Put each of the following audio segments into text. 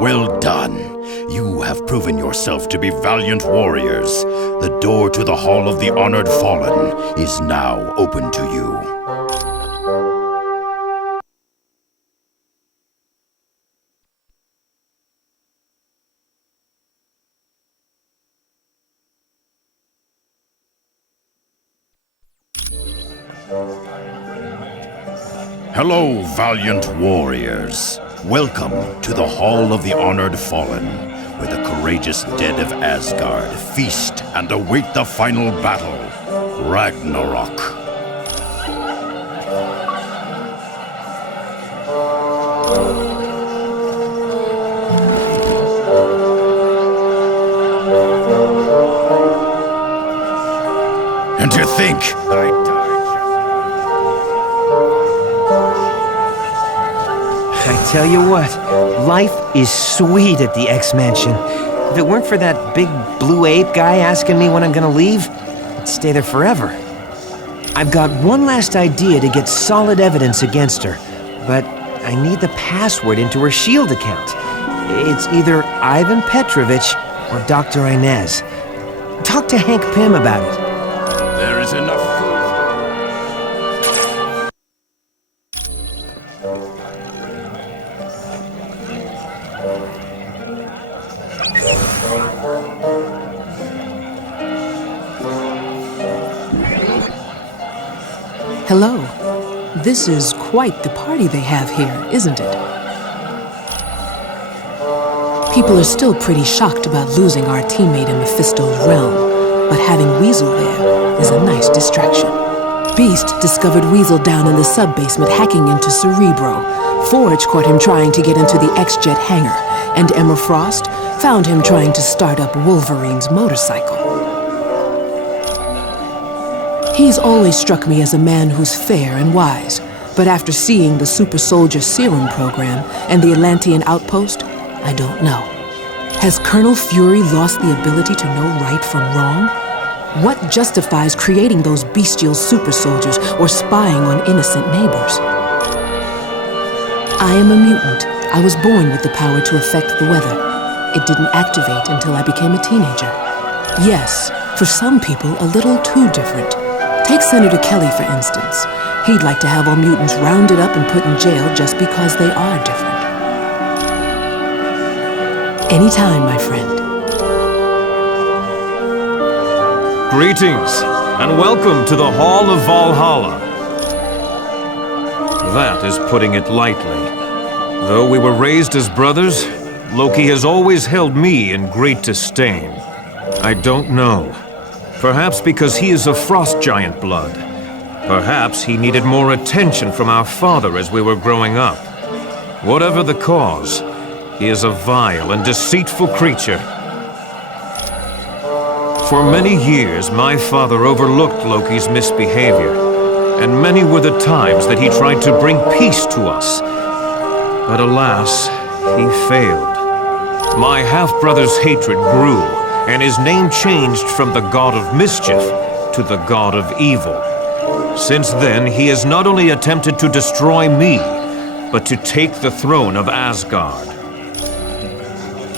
Well done. You have proven yourself to be valiant warriors. The door to the Hall of the Honored Fallen is now open to you. Hello, valiant warriors. Welcome to the Hall of the Honored Fallen, where the courageous dead of Asgard feast and await the final battle, Ragnarok. And to think, I tell you what, life is sweet at the X-Mansion. If it weren't for that big blue ape guy asking me when I'm gonna leave, I'd stay there forever. I've got one last idea to get solid evidence against her, but I need the password into her S.H.I.E.L.D. account. It's either Ivan Petrovich or Dr. Inez. Talk to Hank Pym about it. There is enough food. Hello. This is quite the party they have here, isn't it? People are still pretty shocked about losing our teammate in Mephisto's realm, but having Weasel there is a nice distraction. Beast discovered Weasel down in the sub-basement hacking into Cerebro. Forge caught him trying to get into the X-Jet hangar, and Emma Frost found him trying to start up Wolverine's motorcycle. He's always struck me as a man who's fair and wise, but after seeing the Super Soldier Serum program and the Atlantean outpost, I don't know. Has Colonel Fury lost the ability to know right from wrong? What justifies creating those bestial super soldiers or spying on innocent neighbors? I am a mutant. I was born with the power to affect the weather. It didn't activate until I became a teenager. Yes, for some people, a little too different. Take Senator Kelly, for instance. He'd like to have all mutants rounded up and put in jail just because they are different. Anytime, my friend. Greetings, and welcome to the Hall of Valhalla. That is putting it lightly. Though we were raised as brothers, Loki has always held me in great disdain. I don't know. Perhaps because he is of frost giant blood. Perhaps he needed more attention from our father as we were growing up. Whatever the cause, he is a vile and deceitful creature. For many years, my father overlooked Loki's misbehavior, and many were the times that he tried to bring peace to us. But alas, he failed. My half-brother's hatred grew, and his name changed from the god of mischief to the god of evil. Since then, he has not only attempted to destroy me, but to take the throne of Asgard.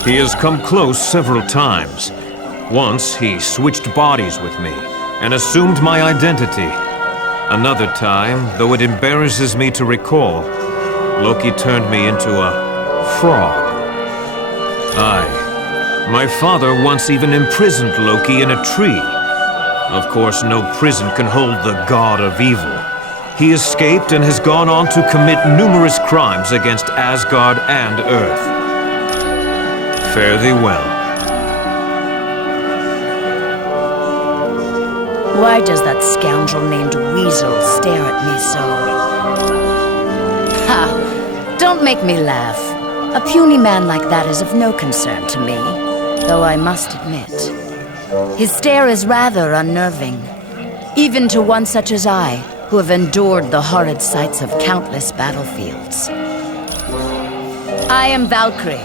He has come close several times. Once, he switched bodies with me and assumed my identity. Another time, though it embarrasses me to recall, Loki turned me into a frog. My father once even imprisoned Loki in a tree. Of course, no prison can hold the god of evil. He escaped and has gone on to commit numerous crimes against Asgard and Earth. Fare thee well. Why does that scoundrel named Weasel stare at me so? Ha! Don't make me laugh. A puny man like that is of no concern to me, though I must admit, his stare is rather unnerving, even to one such as I, who have endured the horrid sights of countless battlefields. I am Valkyrie,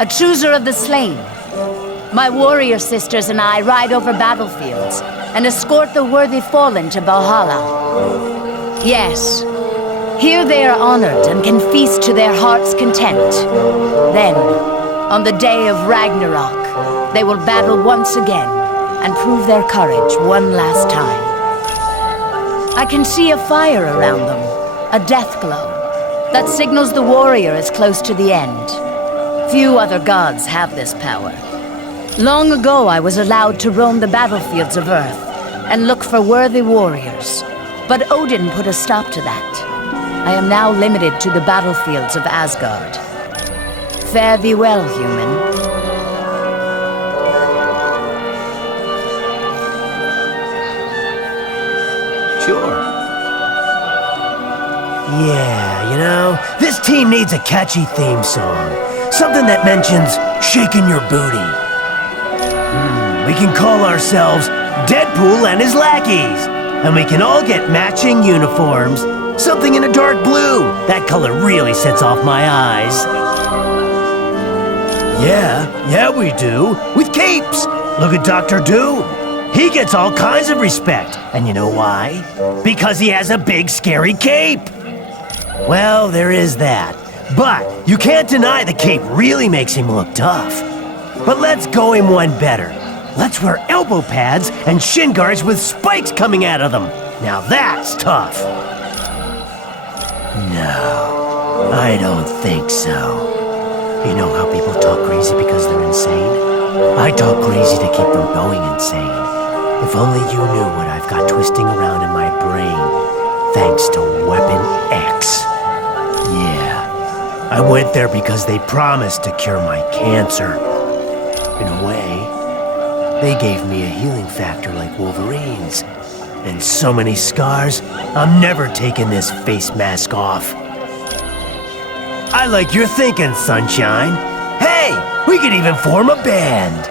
a chooser of the slain. My warrior sisters and I ride over battlefields and escort the worthy fallen to Valhalla. Yes, here they are honored and can feast to their heart's content. Then, on the day of Ragnarok, they will battle once again and prove their courage one last time. I can see a fire around them, a death glow, that signals the warrior is close to the end. Few other gods have this power. Long ago, I was allowed to roam the battlefields of Earth and look for worthy warriors. But Odin put a stop to that. I am now limited to the battlefields of Asgard. Fare thee well, human. Sure. Yeah, you know, this team needs a catchy theme song. Something that mentions shaking your booty. We can call ourselves Deadpool and his lackeys. And we can all get matching uniforms. Something in a dark blue. That color really sets off my eyes. Yeah, we do. With capes. Look at Dr. Doom. He gets all kinds of respect. And you know why? Because he has a big, scary cape. Well, there is that. But you can't deny the cape really makes him look tough. But let's go him one better. Let's wear elbow pads and shin guards with spikes coming out of them. Now that's tough. No, I don't think so. You know how people talk crazy because they're insane? I talk crazy to keep them going insane. If only you knew what I've got twisting around in my brain, thanks to Weapon X. Yeah, I went there because they promised to cure my cancer. In a way, they gave me a healing factor like Wolverine's. And so many scars, I'm never taking this face mask off. I like your thinking, Sunshine. Hey, we could even form a band.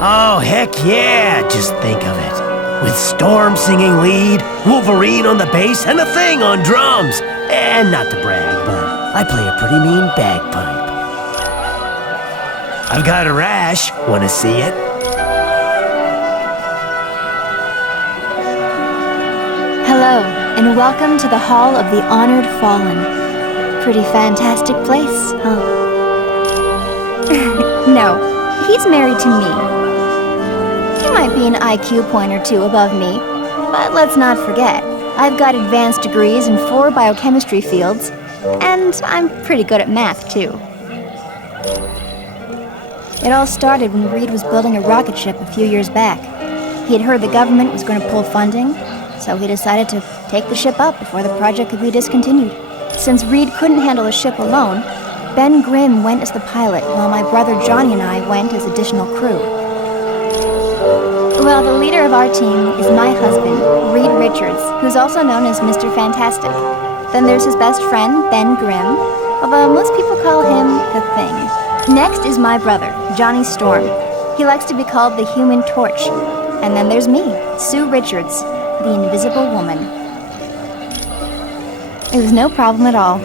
Oh, heck yeah, just think of it. With Storm singing lead, Wolverine on the bass, and a Thing on drums. And not to brag, but I play a pretty mean bagpipe. I've got a rash. Wanna see it? Hello, and welcome to the Hall of the Honored Fallen. Pretty fantastic place, huh? No, he's married to me. He might be an IQ point or two above me, but let's not forget, I've got advanced degrees in 4 biochemistry fields, and I'm pretty good at math, too. It all started when Reed was building a rocket ship a few years back. He had heard the government was going to pull funding, so he decided to take the ship up before the project could be discontinued. Since Reed couldn't handle the ship alone, Ben Grimm went as the pilot, while my brother Johnny and I went as additional crew. Well, the leader of our team is my husband, Reed Richards, who's also known as Mr. Fantastic. Then there's his best friend, Ben Grimm, although most people call him the Thing. Next is my brother, Johnny Storm. He likes to be called the Human Torch. And then there's me, Sue Richards, the Invisible Woman. It was no problem at all.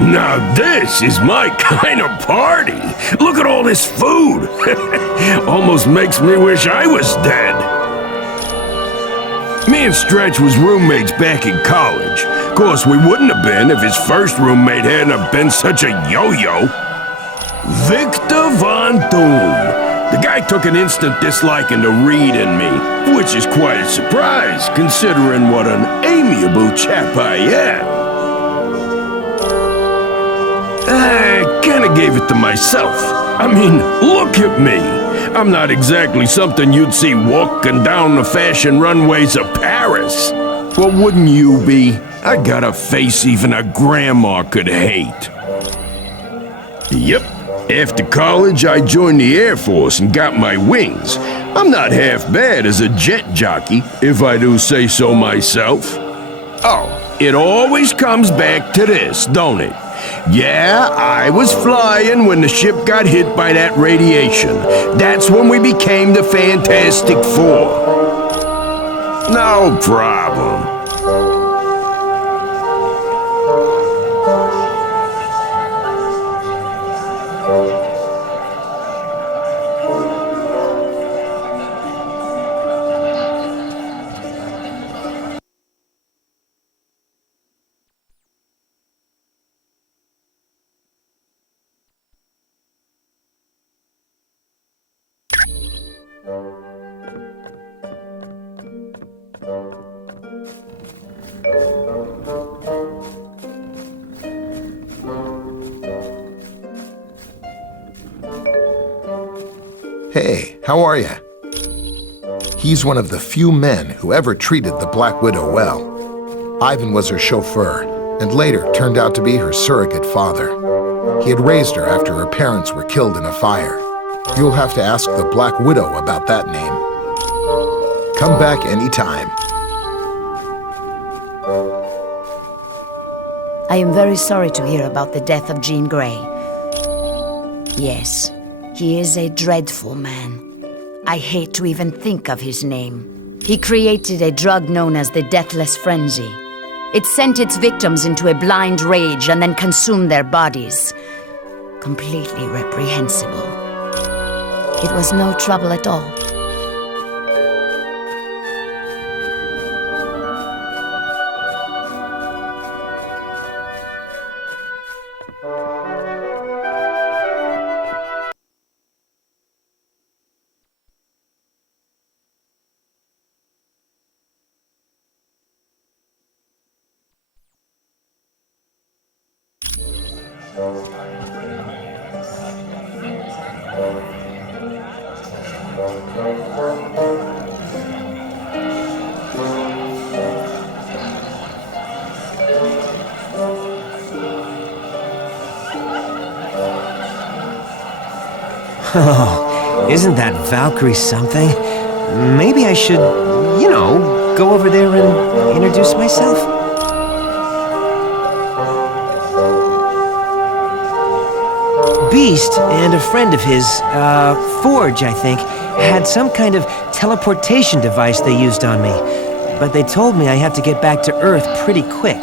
Now this is my kind of party. Look at all this food. Almost makes me wish I was dead. Me and Stretch was roommates back in college. Of course, we wouldn't have been if his first roommate hadn't have been such a yo-yo. Victor Von Doom. The guy took an instant disliking to Reed and me, which is quite a surprise, considering what an amiable chap I am. I kinda gave it to myself. I mean, look at me. I'm not exactly something you'd see walking down the fashion runways of Paris. But wouldn't you be? I got a face even a grandma could hate. Yep. After college, I joined the Air Force and got my wings. I'm not half bad as a jet jockey, if I do say so myself. Oh, it always comes back to this, don't it? Yeah, I was flying when the ship got hit by that radiation. That's when we became the Fantastic Four. No problem. Hey, how are ya? He's one of the few men who ever treated the Black Widow well. Ivan was her chauffeur, and later turned out to be her surrogate father. He had raised her after her parents were killed in a fire. You'll have to ask the Black Widow about that name. Come back anytime. I am very sorry to hear about the death of Jean Grey. Yes, he is a dreadful man. I hate to even think of his name. He created a drug known as the Deathless Frenzy. It sent its victims into a blind rage and then consumed their bodies. Completely reprehensible. It was no trouble at all. Oh, isn't that Valkyrie something? Maybe I should, go over there and introduce myself? Beast and a friend of his, Forge, I think, had some kind of teleportation device they used on me. But they told me I have to get back to Earth pretty quick.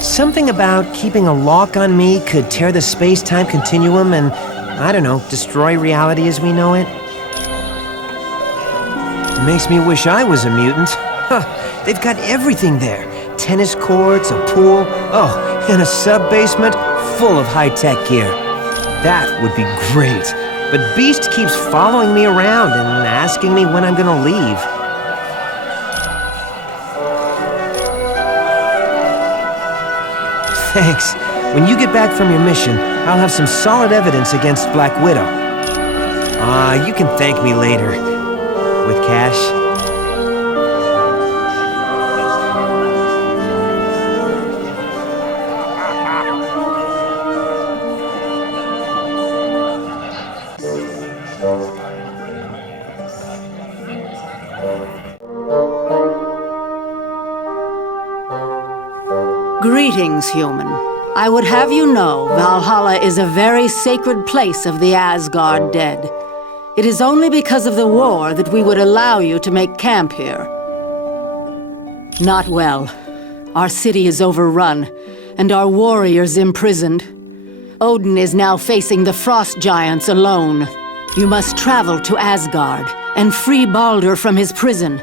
Something about keeping a lock on me could tear the space-time continuum and, I don't know, destroy reality as we know it. Makes me wish I was a mutant. Huh, they've got everything there. Tennis courts, a pool, and a sub-basement full of high-tech gear. That would be great. But Beast keeps following me around and asking me when I'm gonna leave. Thanks. When you get back from your mission, I'll have some solid evidence against Black Widow. You can thank me later. With cash. Greetings, human. I would have you know, Valhalla is a very sacred place of the Asgard dead. It is only because of the war that we would allow you to make camp here. Not well. Our city is overrun, and our warriors imprisoned. Odin is now facing the frost giants alone. You must travel to Asgard and free Baldur from his prison.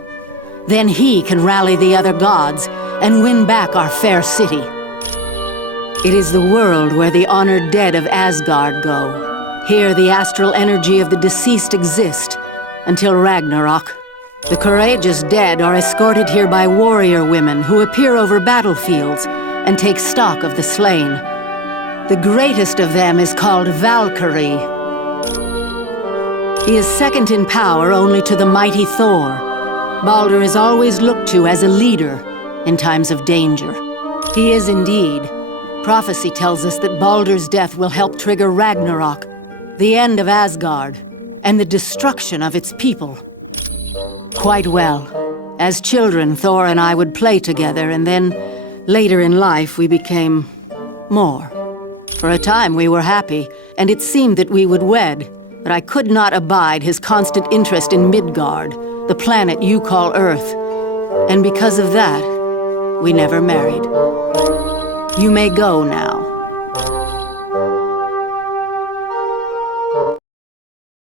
Then he can rally the other gods and win back our fair city. It is the world where the honored dead of Asgard go. Here the astral energy of the deceased exist until Ragnarok. The courageous dead are escorted here by warrior women who appear over battlefields and take stock of the slain. The greatest of them is called Valkyrie. He is second in power only to the mighty Thor. Baldur is always looked to as a leader in times of danger. He is indeed. Prophecy tells us that Baldur's death will help trigger Ragnarok, the end of Asgard, and the destruction of its people. Quite well. As children, Thor and I would play together, and then, later in life, we became more. For a time we were happy, and it seemed that we would wed, but I could not abide his constant interest in Midgard, the planet you call Earth. And because of that, we never married. You may go now.